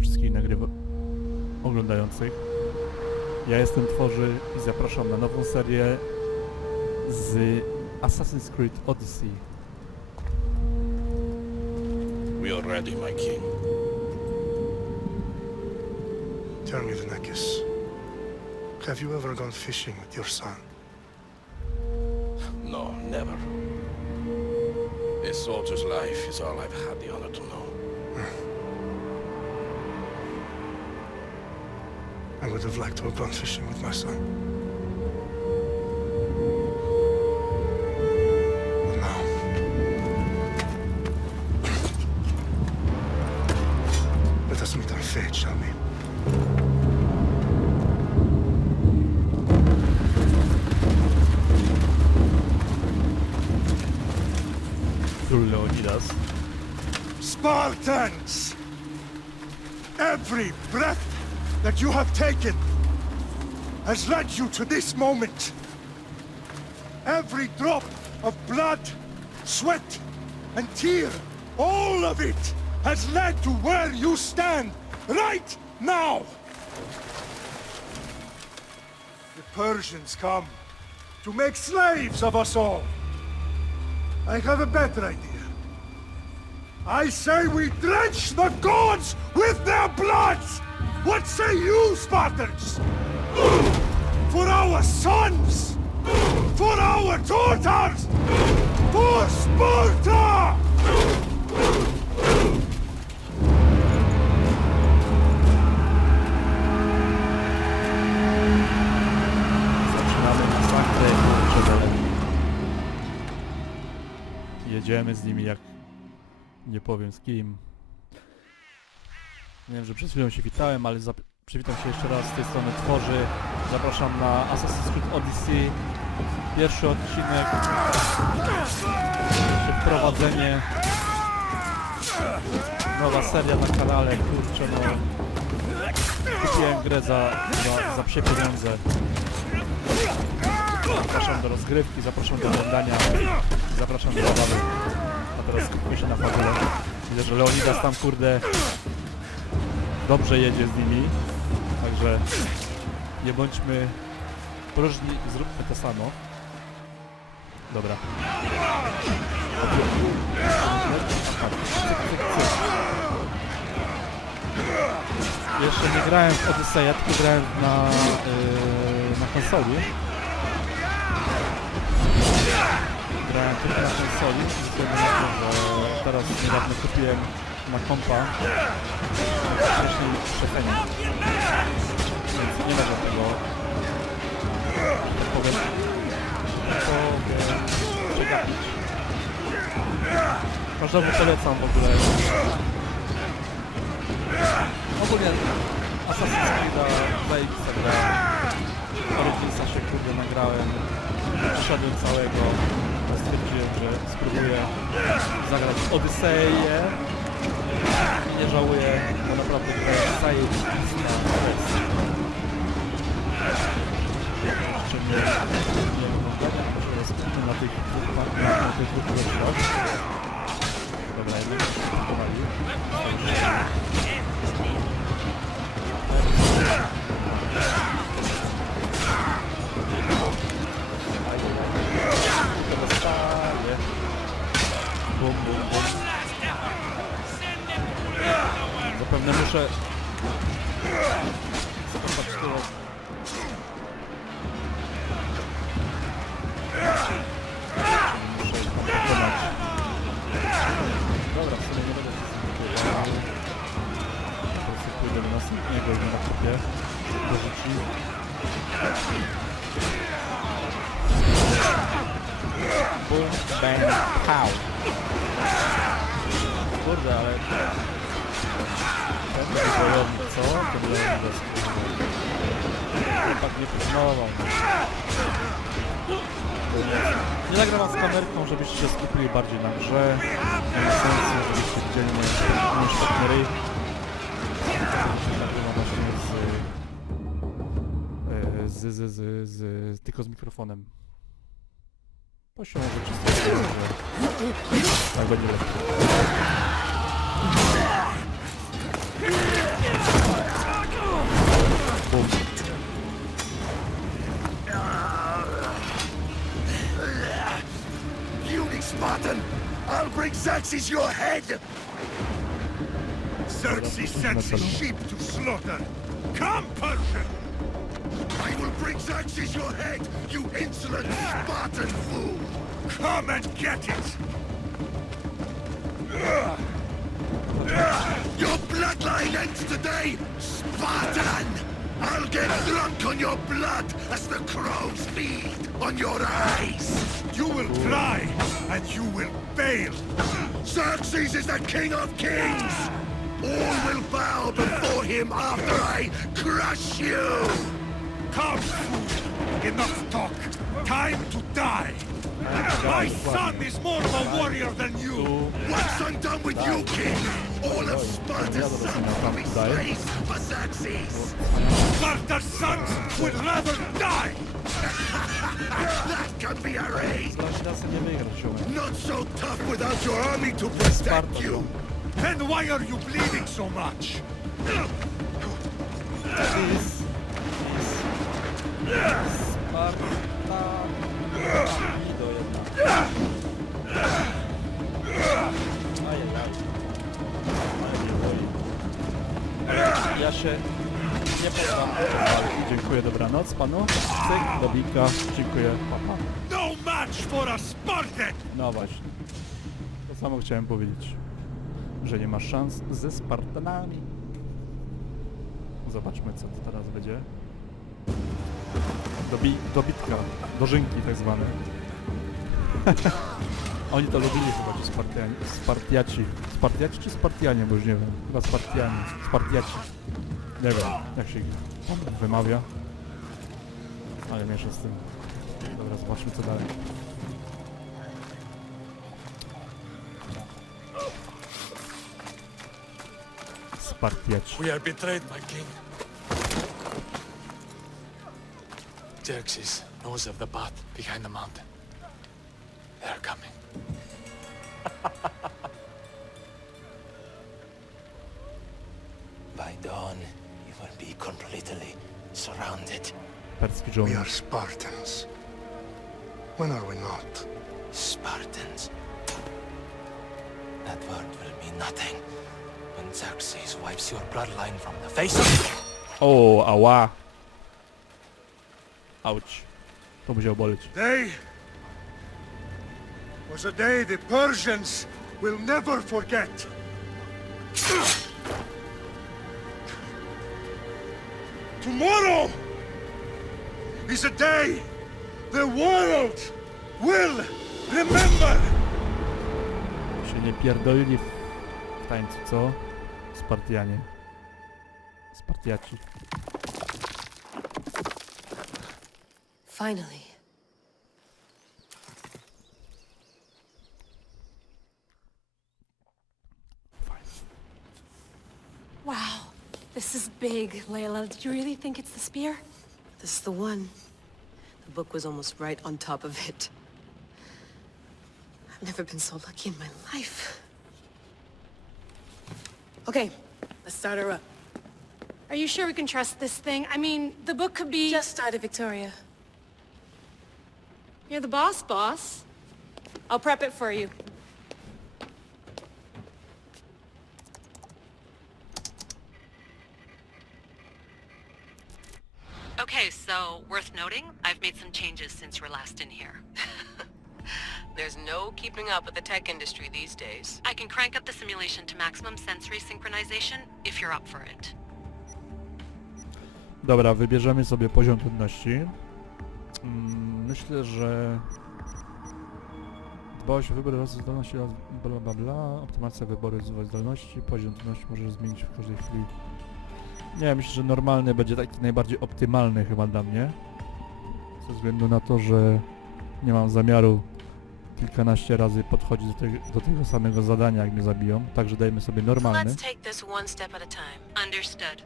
Wszystkich nagrywa oglądających. Ja jestem Tworzy i zapraszam na nową serię z Assassin's Creed Odyssey. We are ready, my king. Tell me, Venekis, have you ever gone fishing with your son? No, never. A soldier's life is all I've had the honor to know. I would have liked to have gone fishing with my son. But now... Let us meet our fate, shall we? Spartans! Every breath that you have taken has led you to this moment. Every drop of blood, sweat, and tear, all of it has led to where you stand right now. The Persians come to make slaves of us all. I have a better idea. I say we drench the gods with their bloods! What say you, Spartans? For our sons! For our daughters! For Sparta! Zaczynamy masakrę kurczę dalej. Jedziemy z nimi jak... Nie powiem z kim. Wiem, że przed chwilą się witałem, ale przywitam się jeszcze raz z tej strony Tworzy. Zapraszam na Assassin's Creed Odyssey. Pierwszy odcinek. Jeszcze Wprowadzenie. Nowa seria na kanale, kurczę no. Kupiłem grę za, za, za psie pieniądze. Zapraszam do rozgrywki, zapraszam do oglądania, zapraszam do zabawy. A teraz skupmy się na fabule. Widzę, że Leonidas tam kurde dobrze jedzie z nimi. Także nie bądźmy próżni, zróbmy to samo. Dobra. Jeszcze nie grałem w Odyseja, tylko grałem na, yy, na konsoli. Grałem tylko na konsoli, zupełnie na tym, że teraz niedawno kupiłem na kompa. Wcześniej przecenię. Więc nie będę tego, tak powiem, przegapić. Każdemu polecam w ogóle. Ogólnie Assassin's Creed'a zajebista gra. Originsa się kurde nagrałem. Przeszedłem całego. Stwierdziłem, że spróbuję zagrać Odyseję. Nie żałuję, bo naprawdę jest zajebista. Jest. Jeszcze nie, nie oglądania, może rozpoczynę na tych dwóch, na, na tych dwóch rzeczach. Dobra, jednego się powali. Zapewne muszę... Dobra, w sumie nie będę. Po prostu pójdę do następnego i na kupie. Dorzuci. Boom, bang, pow. Kurde, ale... Co? Ten wojownik Chłopak nie pilnował. Nie nagrywam z kamerką, żebyście się skupili bardziej na grze. Nie ma sensu, żebyście widzieli moje ryj. Nagrywam właśnie z, z, z, z, z, tylko z mikrofonem. To się może czysto tak będzie lepiej. Puny Spartan! I'll bring Xerxes your head! Xerxes sends his sheep to slaughter! Come, Persian! I will bring Xerxes your head, you insolent Spartan fool! Come and get it! Ugh. Your bloodline ends today, Spartan! I'll get drunk on your blood as the crows feed on your eyes! You will try, and you will fail! Xerxes is the king of kings! All will bow before him after I crush you! Come, fool! Enough talk! Time to die! My son is more of a warrior than you! Once I'm done with you, king, all of Sparta's sons will be slaves for Xerxes! Sparta's sons would rather die! that can be arranged! Z Leonidas nie wygrasz, ziomek. Not so tough without your army to protect you! Then why are you bleeding so much? Is... Is... Sparta... się nie poddam. Dziękuję, dobranoc panu. Cyk, dobika. Dziękuję, papa. No match for a Spartan! No właśnie. To samo chciałem powiedzieć. Że nie masz szans ze Spartanami. Zobaczmy co to teraz będzie. Dobi dobitka, dożynki tak zwane. Oni to lubili chyba ci Spartiani, Spartiaci. Spartiaci czy Spartianie, bo już nie wiem. Chyba Spartiani, Spartiaci. Nie wiem, jak się wymawia. Ale miesza z tym. Dobra, zobaczmy co dalej. Spartiaci. We are betrayed, my king. Xerxes knows of the path behind the mountain. Perski We are Spartans. When are we not? Spartans. That word will mean nothing when Xerxes wipes your bloodline from the face of... O, ała. Auć. To musiał boleć. Day was a day the Persians will never forget. Tomorrow is a day the world will remember. Się nie pierdolili w, w tańcu, co? Spartianie. Spartiaci. Finally. Wow, this is big, Layla. Did you really think it's the spear? This is the one. The book was almost right on top of it. I've never been so lucky in my life. Okay, let's start her up. Are you sure we can trust this thing? I mean, the book could be... Just started, Victoria. You're the boss, boss. I'll prep it for you. I've made some changes since were last in here. There's no keeping up with the tech industry these days. I can crank up the simulation to maximum sensory synchronization if you're up for it. Dobra, wybierzemy sobie poziom trudności. Mm, Myślę, że... Dbałość o wybór oraz zdolności, oraz bla bla bla, optymacja wyboru z zdolności, poziom trudności może zmienić w każdej chwili. Nie, myślę, że normalny będzie taki najbardziej optymalny chyba dla mnie. Ze względu na to, że nie mam zamiaru kilkanaście razy podchodzić do, tego- do tego samego zadania, jak mnie zabiją. Także dajmy sobie normalny. Let's take this one step at a time. Understood.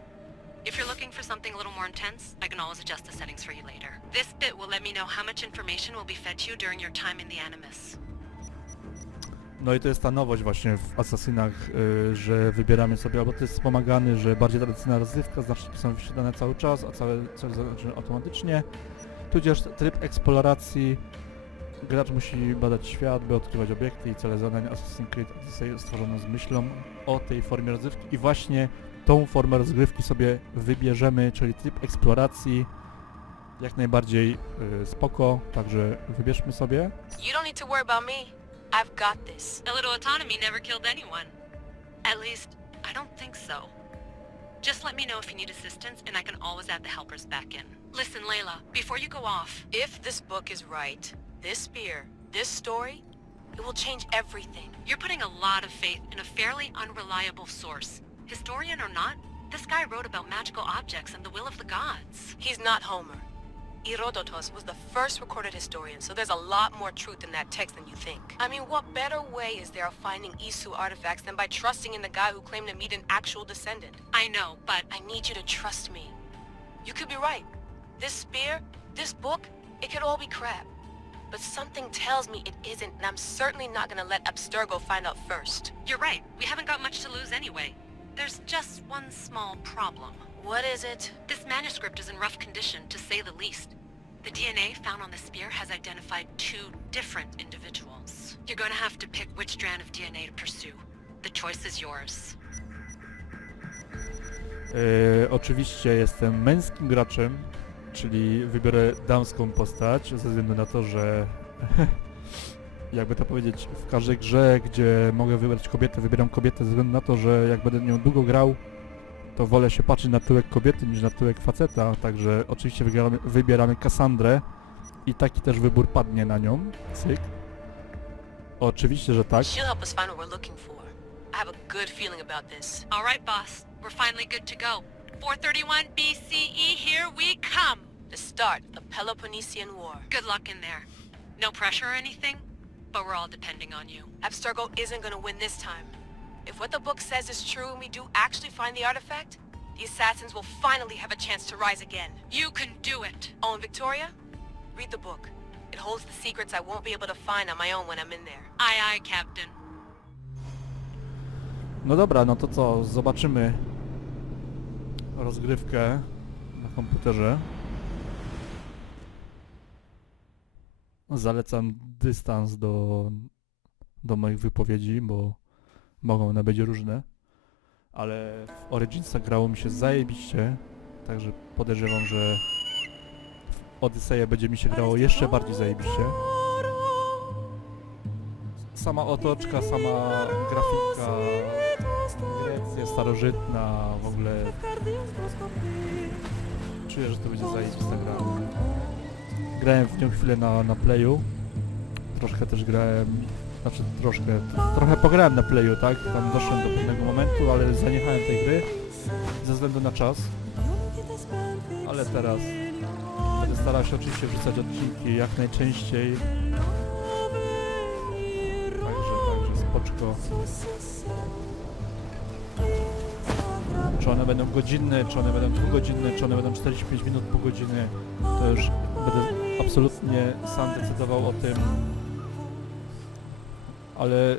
If you're looking for something a little more intense, I can always adjust the settings for you later. This bit will let me know how much information will be fed to you during your time in the Animus. No i to jest ta nowość właśnie w Assassinach, y, że wybieramy sobie, albo to jest wspomagany, że bardziej tradycyjna rozrywka, znaczniki są wyświetlane cały czas, a całe coś zaznaczone automatycznie, tudzież tryb eksploracji Gracz musi badać świat, by odkrywać obiekty i cele zadań Assassin's Creed Odyssey stworzono z myślą o tej formie rozgrywki i właśnie tą formę rozgrywki sobie wybierzemy, czyli tryb eksploracji. Jak najbardziej y, spoko, także wybierzmy sobie. You don't need to worry about me. I've got this. A little autonomy never killed anyone. At least, I don't think so. Just let me know if you need assistance, and I can always add the helpers back in. Listen, Layla, before you go off, If this book is right, this spear, this story, it will change everything. you're putting a lot of faith in a fairly unreliable source. Historian or not, this guy wrote about magical objects and the will of the gods. He's not Homer. Herodotus was the first recorded historian, so there's a lot more truth in that text than you think. I mean, what better way is there of finding Isu artifacts than by trusting in the guy who claimed to meet an actual descendant? I know, but I need you to trust me. You could be right. This spear, this book, it could all be crap. But something tells me it isn't, and I'm certainly not gonna let Abstergo find out first. you're right. We haven't got much to lose anyway. There's just one small problem. What is it? This manuscript is in rough condition, to say the least. The DNA found on the spear has identified two different individuals. You're going to have to pick which strand of DNA to pursue. The choice is yours. Yy, oczywiście jestem męskim graczem, czyli wybiorę damską postać, ze względu na to, że jakby to powiedzieć, w każdej grze, gdzie mogę wybrać kobietę, wybieram kobietę ze względu na to, że jak będę nią długo grał, to wolę się patrzeć na tyłek kobiety niż na tyłek faceta, także oczywiście wybieramy, wybieramy Kassandrę i taki też wybór padnie na nią. Cyk. Oczywiście, że tak. She'll help us find what we're looking for. I have a good feeling about this. All right, boss. We're finally good to go. 431 BCE, here we come. The start of the Peloponnesian War. Good luck in there. No pressure or anything, but we're all depending on you. Abstergo isn't gonna win this time. If what the book says is true and we do actually find the artifact, the assassins will finally have a chance to rise again. You can do it. Oh, and Victoria? Read the book. It holds the secrets I won't be able to find on my own when I'm in there. Aye, aye, Captain. No dobra, no to co, zobaczymy rozgrywkę na komputerze. Zalecam dystans do, do moich wypowiedzi, bo mogą one być różne. Ale w Originsa grało mi się zajebiście, także podejrzewam, że w Odyseję będzie mi się grało jeszcze bardziej zajebiście. Sama otoczka, sama grafika, Grecja starożytna, w ogóle czuję, że to będzie zajebista gra. Grałem w nią chwilę na, na playu, troszkę też grałem, znaczy troszkę, trochę pograłem na playu, tak? Tam doszedłem do pewnego momentu, ale zaniechałem tej gry ze względu na czas. Ale teraz będę starał się oczywiście wrzucać odcinki jak najczęściej. Także, także spoczko. Czy one będą godzinne, czy one będą dwugodzinne, czy one będą 45 minut, pół godziny, to już będę absolutnie sam decydował o tym. Ale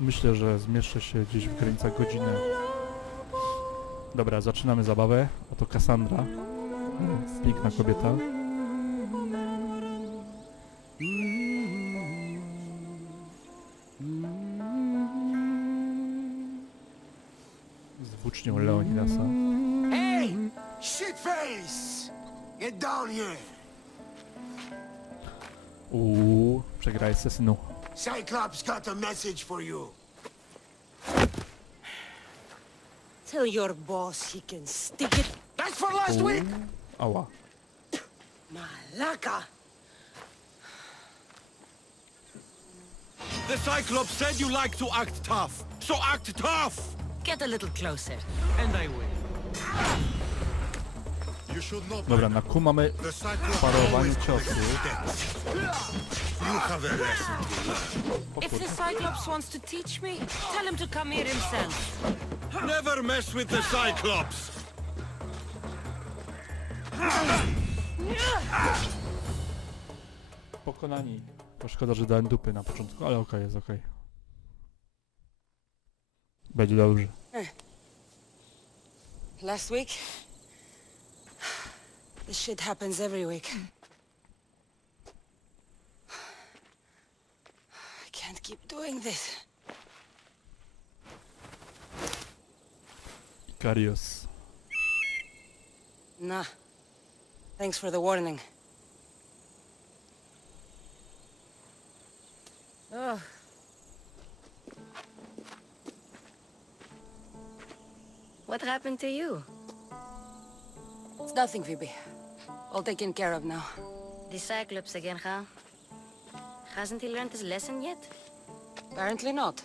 myślę, że zmieszczę się gdzieś w granicach godziny. Dobra, zaczynamy zabawę. Oto Cassandra. Piękna kobieta. Get down here! Uuu, przegraj se synu. Cyclops got a message for you. Tell your boss he can stick it. That's for last week! Ała. Malaka! The Cyclops said you like to act tough, so act tough! Get a little closer. And I will. You should not Dobra, na Q mamy The Cyclops parowanie ciosów. If the Cyclops wants to teach me, tell him to come here himself. Never mess with the Cyclops! Pokonani. To szkoda, że dałem dupy na początku, ale okej, jest okej. Będzie dobrze. Last week? This shit happens every week. Hmm. I can't keep doing this. Ikarios. Nah. Thanks for the warning. Ugh. What happened to you? It's nothing, Phoebe. All taken care of now. The Cyclops again, huh? Hasn't he learned his lesson yet? Apparently not.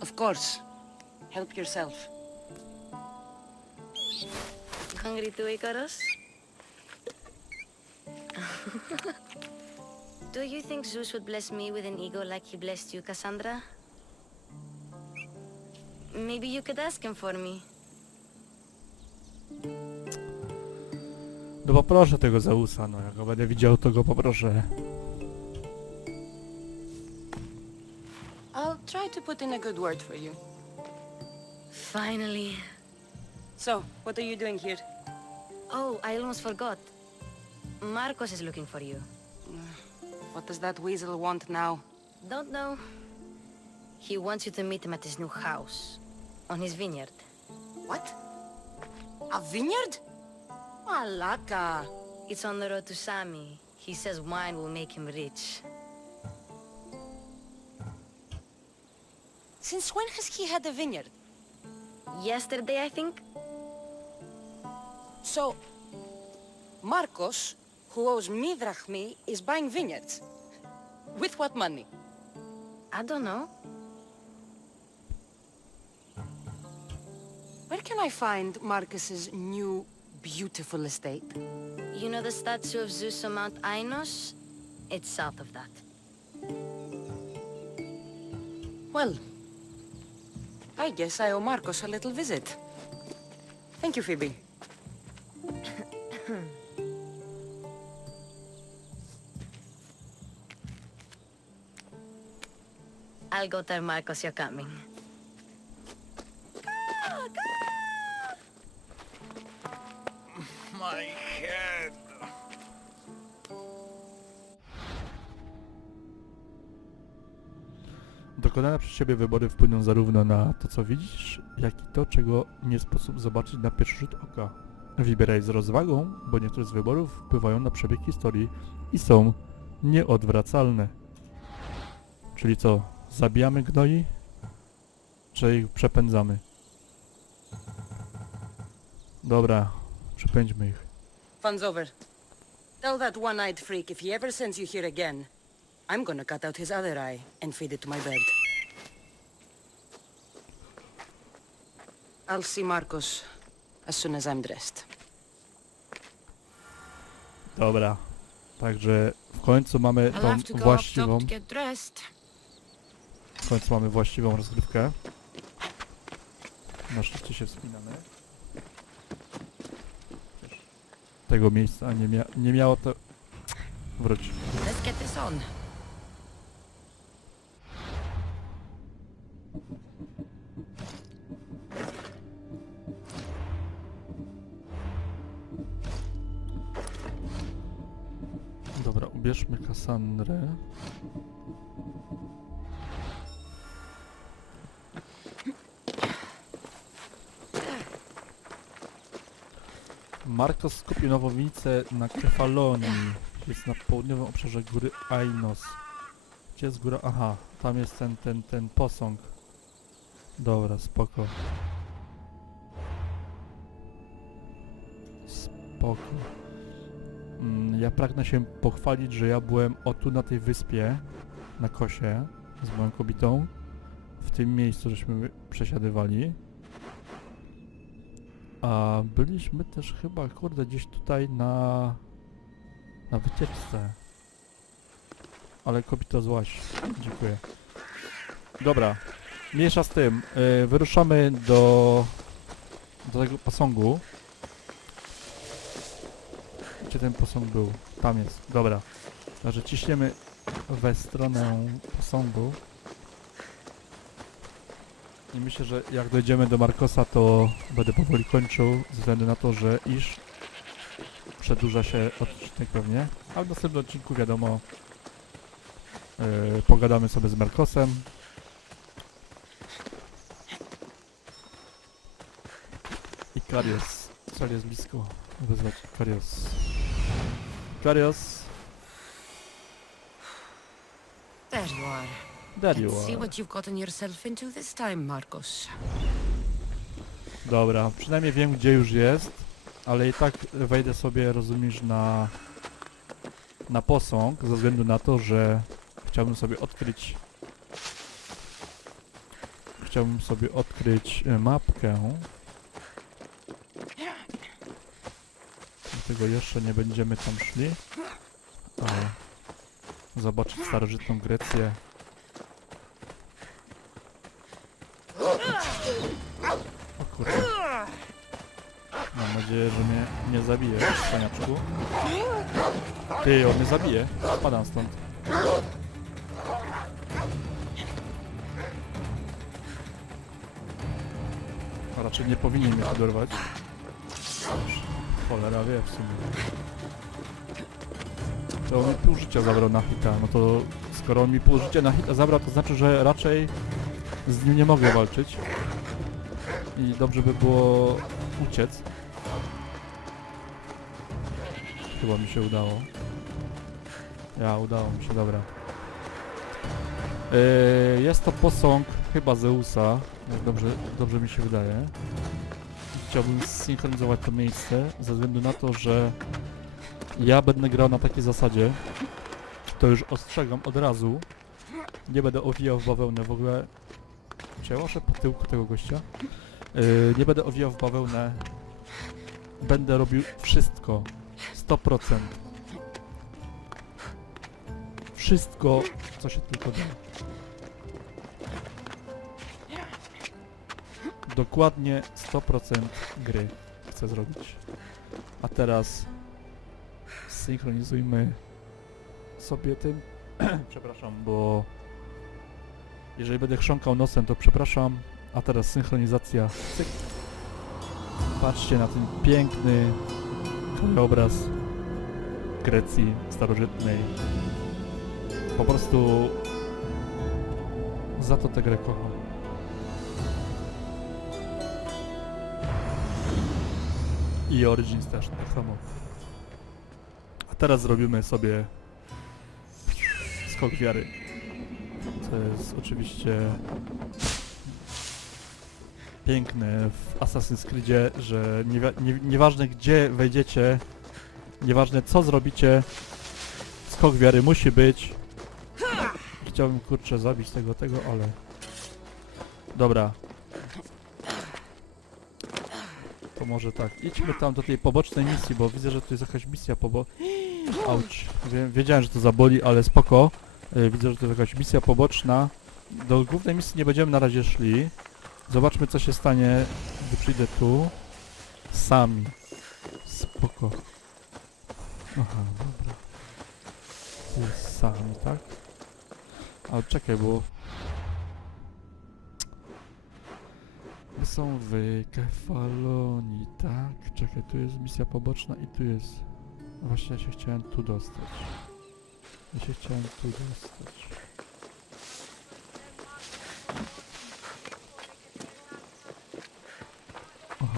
Of course. Help yourself. Hungry too, Icarus? Do you think Zeus would bless me with an ego like he blessed you, Cassandra? Maybe you could ask him for me. No poproszę tego Zeusa, no jak go będę widział, to go poproszę. I'll try to put in a good word for you. Finally. So, what are you doing here? Oh, I almost forgot. Marcos is looking for you. What does that weasel want now? Don't know. He wants you to meet him at his new house. On his vineyard. What? A vineyard? Oh, Malaka. It's on the road to Sami. He says wine will make him rich. Since when has he had a vineyard? Yesterday, I think? So, Marcos, who owes me drachmi, is buying vineyards. With what money? I don't know. Where can I find Marcus's new, beautiful estate? You know the statue of Zeus on Mount Ainos? It's south of that. Well, I guess I owe Marcos a little visit. Thank you, Phoebe. I'll go tell Marcos you're coming. My head. Dokonane przez Ciebie wybory wpłyną zarówno na to, co widzisz, jak i to, czego nie sposób zobaczyć na pierwszy rzut oka. Wybieraj z rozwagą, bo niektóre z wyborów wpływają na przebieg historii i są nieodwracalne. Czyli co? Zabijamy gnoi? Czy ich przepędzamy? Dobra, przepędźmy ich. Fun's over. Tell that one-eyed freak if he ever sends you here again, I'm gonna cut out his other eye and feed it to my bird. I'll see Marcos as soon as I'm dressed. Dobra. Także w końcu mamy I'll tą have to go up właściwą... top to get dressed. W końcu mamy właściwą rozgrywkę. Na szczycie się wspinamy. Tego miejsca nie, mia nie miało to... Wróć. Let's get this on. Dobra, ubierzmy Kassandrę. Marcos skupił nowowicę na Kefalonii. Jest na południowym obszarze góry Ainos. Gdzie jest góra? Aha, tam jest ten, ten, ten posąg. Dobra, spoko. Spoko. Mm, Ja pragnę się pochwalić, że ja byłem o tu na tej wyspie, na kosie, z moją kobietą. W tym miejscu żeśmy przesiadywali. A byliśmy też chyba, kurde, gdzieś tutaj na... na wycieczce. Ale kobieta złaś. Dziękuję. Dobra. Mniejsza z tym. Yy, wyruszamy do... do tego posągu. Gdzie ten posąg był? Tam jest. Dobra. Także ciśniemy we stronę posągu. I myślę, że jak dojdziemy do Markosa, to będę powoli kończył, ze względu na to, że iż przedłuża się odcinek pewnie, ale w następnym odcinku wiadomo yy, pogadamy sobie z Merkosem. I Karios, cel jest blisko, wezwać Karios. Karios, There you are. There you Let's see are. what you've gotten yourself into this time, Marcos. Dobra, przynajmniej wiem gdzie już jest, ale i tak wejdę sobie, rozumiesz, na na posąg, ze względu na to, że chciałbym sobie odkryć chciałbym sobie odkryć e, mapkę. Dlatego jeszcze nie będziemy tam szli, ale zobaczyć starożytną Grecję. Mam nadzieję, że mnie nie zabije, paniaczku. Ty, on mnie zabije. Spadam stąd. A raczej nie powinien mnie tu dorwać. Cholera wie w sumie. To on mi pół życia zabrał na hita. No to skoro on mi pół życia na hita zabrał, to znaczy, że raczej z nim nie mogę walczyć. I dobrze by było uciec. Chyba mi się udało. Ja, udało mi się, dobra. Yy, jest to posąg chyba Zeusa, jak dobrze, dobrze mi się wydaje. Chciałbym zsynchronizować to miejsce, ze względu na to, że ja będę grał na takiej zasadzie, to już ostrzegam od razu, nie będę owijał w bawełnę w ogóle. Cięłaszę po tyłku tego gościa. Yy, nie będę owijał w bawełnę. Będę robił wszystko. 100%. Wszystko, co się tylko da. Dokładnie 100% gry chcę zrobić. A teraz synchronizujmy sobie tym. przepraszam, bo jeżeli będę chrząkał nosem, to przepraszam. A teraz synchronizacja. Cyk. Patrzcie na ten piękny krajobraz Grecji starożytnej. Po prostu za to tę grę kocham. I Origins też tak samo. A teraz zrobimy sobie skok wiary. Co jest oczywiście piękne w Assassin's Creedzie, że nie, nie, nieważne gdzie wejdziecie, nieważne co zrobicie, skok wiary musi być. Chciałbym kurczę zabić tego, tego, ale... Dobra. To może tak. Idźmy tam do tej pobocznej misji, bo widzę, że to jest jakaś misja pobo... Auć. Wie, wiedziałem, że to zaboli, ale spoko. Y, Widzę, że to jest jakaś misja poboczna. Do głównej misji nie będziemy na razie szli. Zobaczmy co się stanie, gdy przyjdę tu. Sami. Spoko. Aha, dobra. Tu sami, tak? Ale czekaj, bo... Są w tak? Czekaj, tu jest misja poboczna i tu jest... Właśnie ja się chciałem tu dostać. Ja się chciałem tu dostać.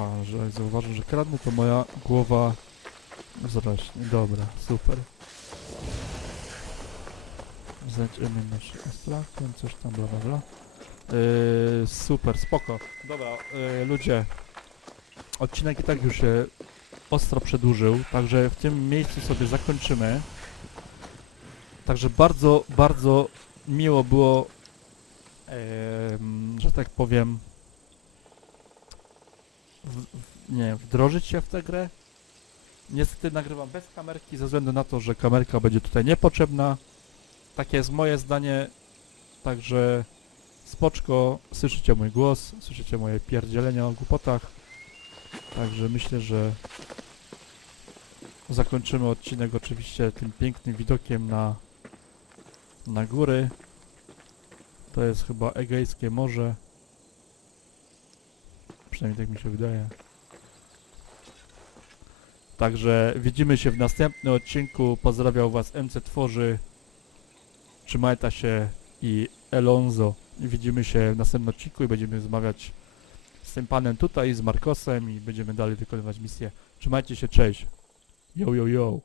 Aha, że jak zauważę, że kradnę, to moja głowa wzrośnie. Dobra, super. Zdać umiejętności ekstraktem, coś tam, bla bla bla. Yy, super, spoko. Dobra, yy, ludzie. Odcinek i tak już się ostro przedłużył, także w tym miejscu sobie zakończymy. Także bardzo, bardzo miło było, em, że tak powiem, w, nie wdrożyć się w tę grę. Niestety nagrywam bez kamerki ze względu na to, że kamerka będzie tutaj niepotrzebna. Takie jest moje zdanie, także spoczko, słyszycie mój głos, słyszycie moje pierdzielenia o głupotach. Także myślę, że zakończymy odcinek oczywiście tym pięknym widokiem na, na góry. To jest chyba Egejskie Morze. Przynajmniej tak mi się wydaje. Także widzimy się w następnym odcinku. Pozdrawiał Was MC Tworzy. Trzymajcie się i Elonzo. Widzimy się w następnym odcinku i będziemy rozmawiać z tym panem tutaj, z Markosem i będziemy dalej wykonywać misję. Trzymajcie się, cześć. Yo, yo, yo.